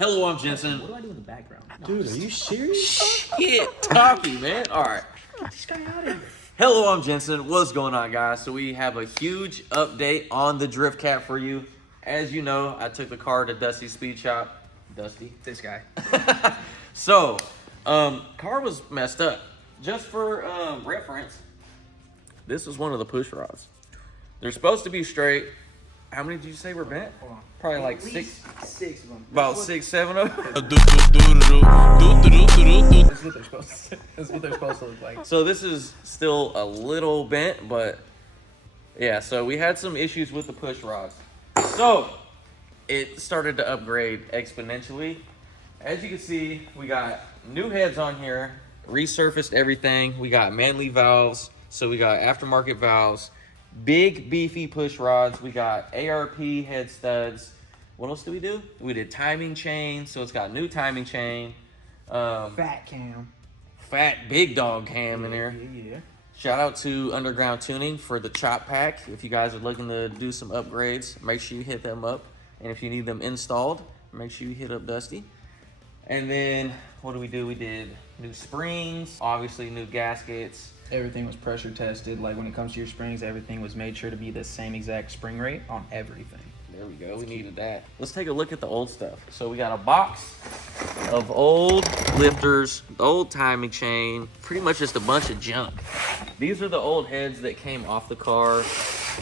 Hello, I'm Jensen. What do I do with the background? Dude, are you serious? Shit, talking, man. All right. Get this guy out of here. Hello, I'm Jensen. What's going on, guys? So we have a huge update on the Drift Cat for you. As you know, I took the car to Dusty's speed shop. Dusty? This guy. So, car was messed up. Just for reference, this was one of the push rods. They're supposed to be straight. How many did you say were bent? Hold on. Probably like At least six of them. about 6, 7 of them. That's what they're supposed to. That's what they're supposed to look like. So this is still a little bent, but yeah, so we had some issues with the push rods. So it started to upgrade exponentially. As you can see, we got new heads on here, resurfaced everything. We got manly valves, so we got aftermarket valves, big beefy push rods. We got ARP head studs. What else did we do? We did timing chain, so it's got new timing chain. Fat cam. Fat big dog cam in there. Yeah. Shout out to Underground Tuning for the chop pack. If you guys are looking to do some upgrades, make sure you hit them up. And if you need them installed, make sure you hit up Dusty. And then what do? We did new springs, obviously new gaskets. Everything was pressure tested. Like when it comes to your springs, everything was made sure to be the same exact spring rate on everything. There we go, we needed that. Let's take a look at the old stuff. So we got a box of old lifters, old timing chain, pretty much just a bunch of junk. These are the old heads that came off the car.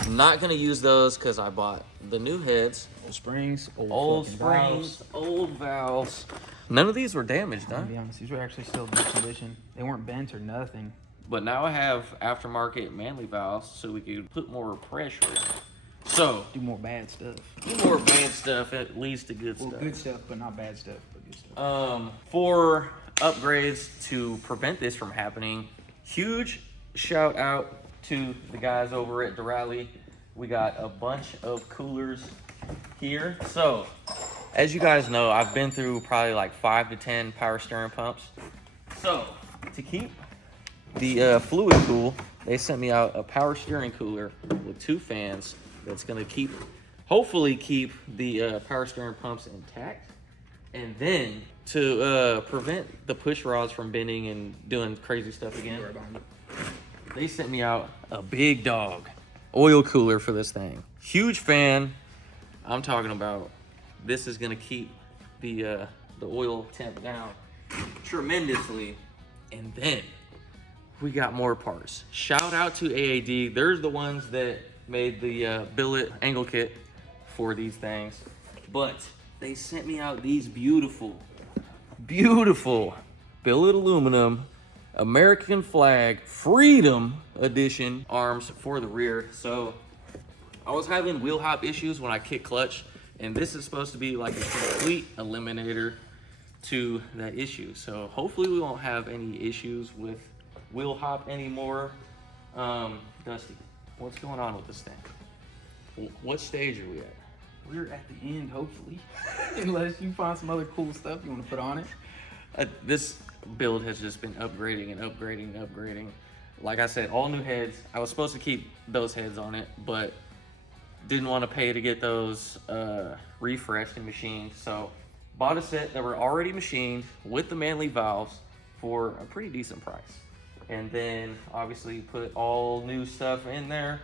I'm not gonna use those because I bought the new heads. Old springs, Old fucking springs, valves. old valves. None of these were damaged, huh? To be honest, these were actually still in good condition. They weren't bent or nothing. But now I have aftermarket manly valves so we could put more pressure. So, Do more bad stuff. more bad stuff, at least the good Well, stuff. good stuff, but not bad stuff, but good stuff. For upgrades to prevent this from happening, huge shout out to the guys over at Durali. We got a bunch of coolers here. So, as you guys know, I've been through probably like 5 to 10 power steering pumps. So, to keep the fluid cool, they sent me out a power steering cooler with 2 fans that's gonna hopefully keep the power steering pumps intact. And then to prevent the push rods from bending and doing crazy stuff again, they sent me out a big dog oil cooler for this thing. Huge fan. I'm talking about this is gonna keep the oil temp down tremendously. And then we got more parts. Shout out to AAD. They're the ones that made the billet angle kit for these things. But they sent me out these beautiful billet aluminum American flag Freedom Edition arms for the rear. So I was having wheel hop issues when I kick clutch, and this is supposed to be like a complete eliminator to that issue. So hopefully we won't have any issues with wheel hop anymore. Dusty, what's going on with this thing? What stage are we at? We're at the end, hopefully. Unless you find some other cool stuff you want to put on it. This build has just been upgrading and upgrading and upgrading. Like I said, all new heads. I was supposed to keep those heads on it, but didn't want to pay to get those refreshed and machined. So bought a set that were already machined with the manly valves for a pretty decent price. And then obviously put all new stuff in there.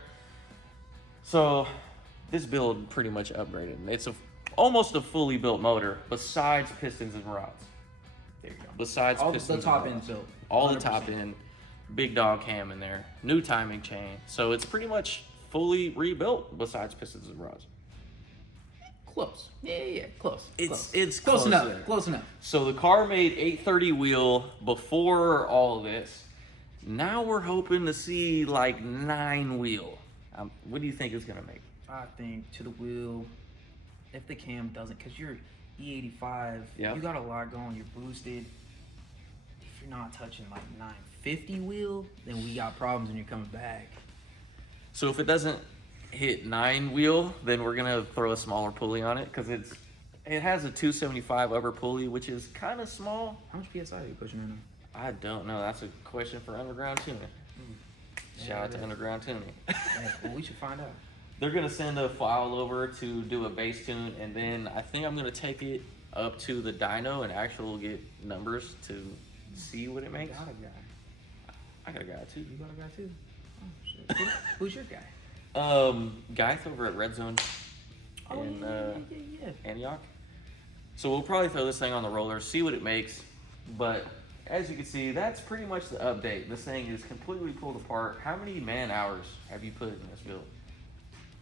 So this build pretty much upgraded. It's almost a fully built motor besides pistons and rods. There you go. Besides All pistons the top and end's rods. built. All the 100%. top end, big dog cam in there, new timing chain. So it's pretty much fully rebuilt besides pistons and rods. Close. Yeah, close. It's close close enough. there. Close enough. So the car made 830 wheel before all of this. Now we're hoping to see like 9 wheel. What do you think it's gonna make? I think to the wheel, if the cam doesn't, because you're E85, Yeah. you got a lot going, you're boosted. If you're not touching like 950 wheel, then we got problems and you're coming back. So if it doesn't hit 9 wheel, then we're gonna throw a smaller pulley on it because it has a 275 upper pulley, which is kind of small. How much PSI are you pushing right now? I don't know. That's a question for Underground Tuning. Shout out to Underground Tuning. Yeah, well, we should find out. They're gonna send a file over to do a bass tune, and then I think I'm gonna take it up to the dyno and actually get numbers to see what it makes. Got a guy. I got a guy too. You got a guy too? Oh, shit. Who's your guy? Guys over at Red Zone in yeah. Antioch. So we'll probably throw this thing on the roller, see what it makes. But as you can see, that's pretty much the update. This thing is completely pulled apart. How many man hours have you put in this build?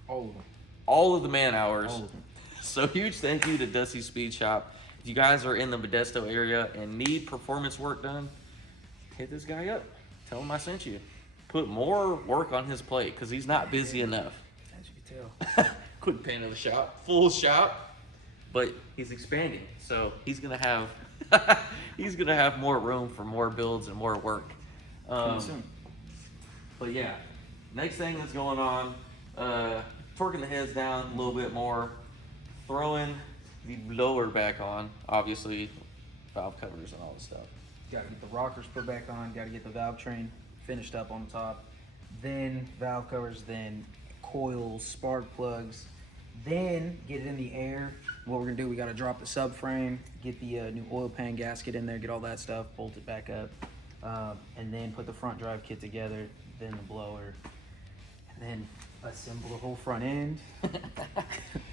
All of them. All of the man hours. All of them. So huge thank you to Dusty's Speed Shop. If you guys are in the Modesto area and need performance work done, hit this guy up. Tell him I sent you. Put more work on his plate because he's not busy enough. As you can tell. Quit paying the shop, full shop, but he's expanding. So he's gonna have more room for more builds and more work. Soon. But yeah, next thing that's going on, torquing the heads down a little bit more, throwing the blower back on, obviously valve covers and all this stuff. Gotta get the rockers put back on, gotta get the valve train finished up on the top, then valve covers, then coils, spark plugs, then get it in the air. What we're gonna do, we gotta drop the subframe, get the new oil pan gasket in there, get all that stuff, bolt it back up, and then put the front drive kit together, then the blower, and then assemble the whole front end,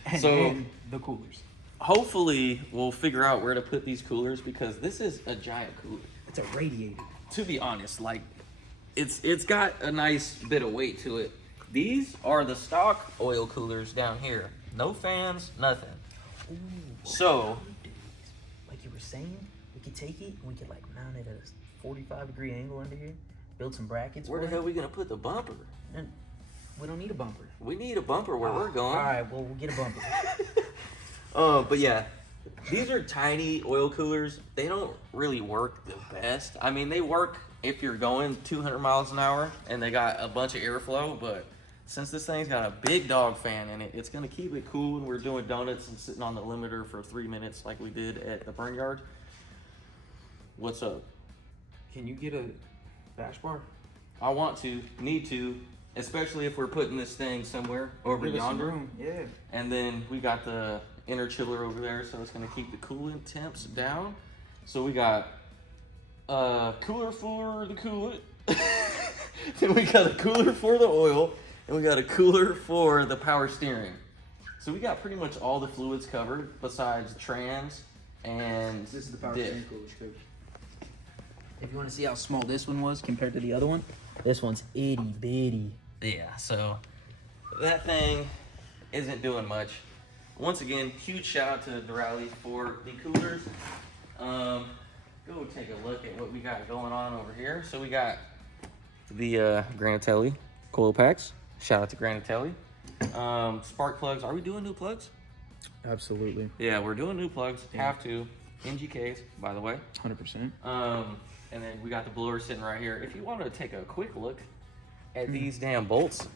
and So- then the coolers. Hopefully we'll figure out where to put these coolers because this is a giant cooler. It's a radiator. To be honest, like it's got a nice bit of weight to it. These are the stock oil coolers down here. No fans, nothing. Ooh, So like you were saying, we could take it and we could like mount it at a 45-degree angle under here, build some brackets. where the for hell it. are we gonna put the bumper? And we don't need a bumper. We need a bumper where we're going. All right, well, we'll get a bumper. But yeah, these are tiny oil coolers. They don't really work the best. I mean, they work if you're going 200 miles an hour and they got a bunch of airflow, but since this thing's got a big dog fan in it, it's gonna keep it cool when we're doing donuts and sitting on the limiter for 3 minutes like we did at the burn yard. What's up? Can you get a bash bar? I want to, need to, especially if we're putting this thing somewhere over Give us some yonder. room. Yeah. And then we got the inner chiller over there, so it's gonna keep the coolant temps down. So we got cooler for the coolant. Then we got a cooler for the oil, and we got a cooler for the power steering. So we got pretty much all the fluids covered besides trans and This is the power diff. steering coolers too. If you want to see how small this one was compared to the other one, this one's itty bitty. Yeah, so that thing isn't doing much. Once again, huge shout out to Durali for the coolers. Go take a look at what we got going on over here. So we got the Granatelli coil packs. Shout out to Granatelli. Spark plugs. Are we doing new plugs? Absolutely. Yeah, we're doing new plugs. Yeah. Have to. NGKs, by the way. 100%. And then we got the blower sitting right here. If you want to take a quick look at these damn bolts,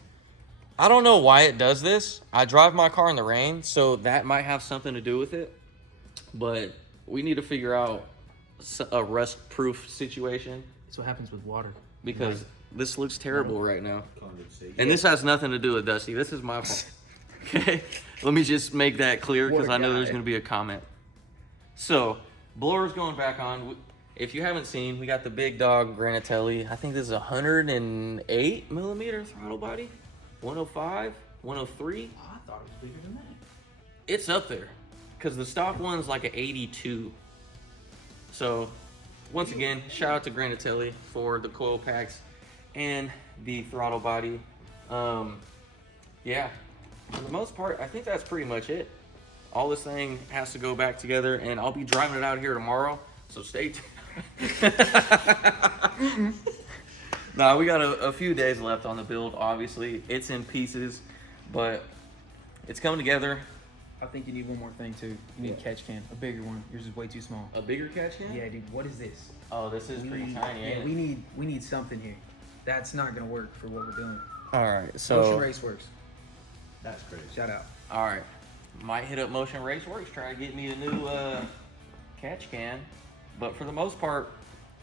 I don't know why it does this. I drive my car in the rain, so that might have something to do with it. But we need to figure out a rust-proof situation That's what happens with water. because this looks terrible right now. Condensation. And this has nothing to do with Dusty. This is my fault. Okay? Let me just make that clear because I know there's going to be a comment. So, blower's going back on. If you haven't seen, we got the big dog Granatelli. I think this is a 108 millimeter throttle body. 105, 103. Oh, I thought it was bigger than that. It's up there because the stock one's like an 82. So, once again, shout out to Granatelli for the coil packs and the throttle body. Yeah, for the most part, I think that's pretty much it. All this thing has to go back together, and I'll be driving it out here tomorrow, so stay tuned. Nah, we got a few days left on the build, obviously. It's in pieces, but it's coming together. I think you need one more thing too. You need a catch can, a bigger one. Yours is way too small. A bigger catch can? Yeah, dude. What is this? Oh, this is pretty tiny, Yeah, ain't it? we need something here. That's not gonna work for what we're doing. All right, Motion so... Race works. That's crazy. Shout out. All right, might hit up Motion Raceworks, try to get me a new catch can. But for the most part,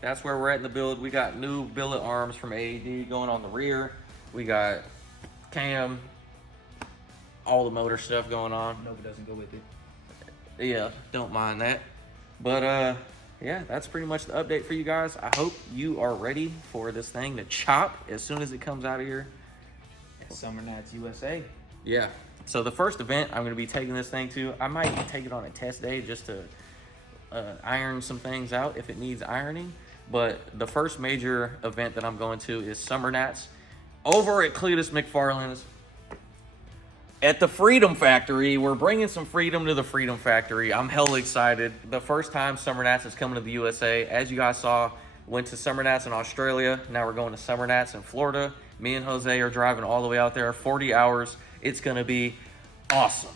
that's where we're at in the build. We got new billet arms from AED going on the rear. We got cam, all the motor stuff going on. Nova doesn't go with it. Yeah, don't mind that. But yeah, that's pretty much the update for you guys. I hope you are ready for this thing to chop as soon as it comes out of here. Summer Nights USA. Yeah. So the first event I'm going to be taking this thing to, I might take it on a test day just to iron some things out if it needs ironing. But the first major event that I'm going to is Summer Nights over at Cletus McFarland's at the Freedom Factory. We're bringing some freedom to the Freedom Factory. I'm hella excited. The first time Summer Nights is coming to the USA. As you guys saw, went to Summer Nights in Australia. Now we're going to Summer Nights in Florida. Me and Jose are driving all the way out there, 40 hours. It's gonna be awesome.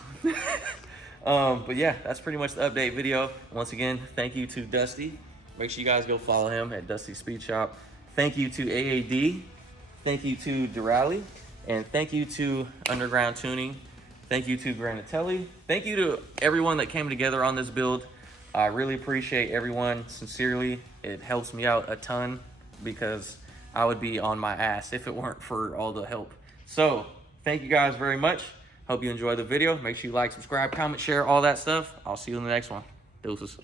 But yeah, that's pretty much the update video. Once again, thank you to Dusty. Make sure you guys go follow him at Dusty Speed Shop. Thank you to AAD. Thank you to Durali. And thank you to Underground Tuning. Thank you to Granatelli. Thank you to everyone that came together on this build. I really appreciate everyone, sincerely. It helps me out a ton because I would be on my ass if it weren't for all the help. So, thank you guys very much. Hope you enjoyed the video. Make sure you like, subscribe, comment, share, all that stuff. I'll see you in the next one. Deuces.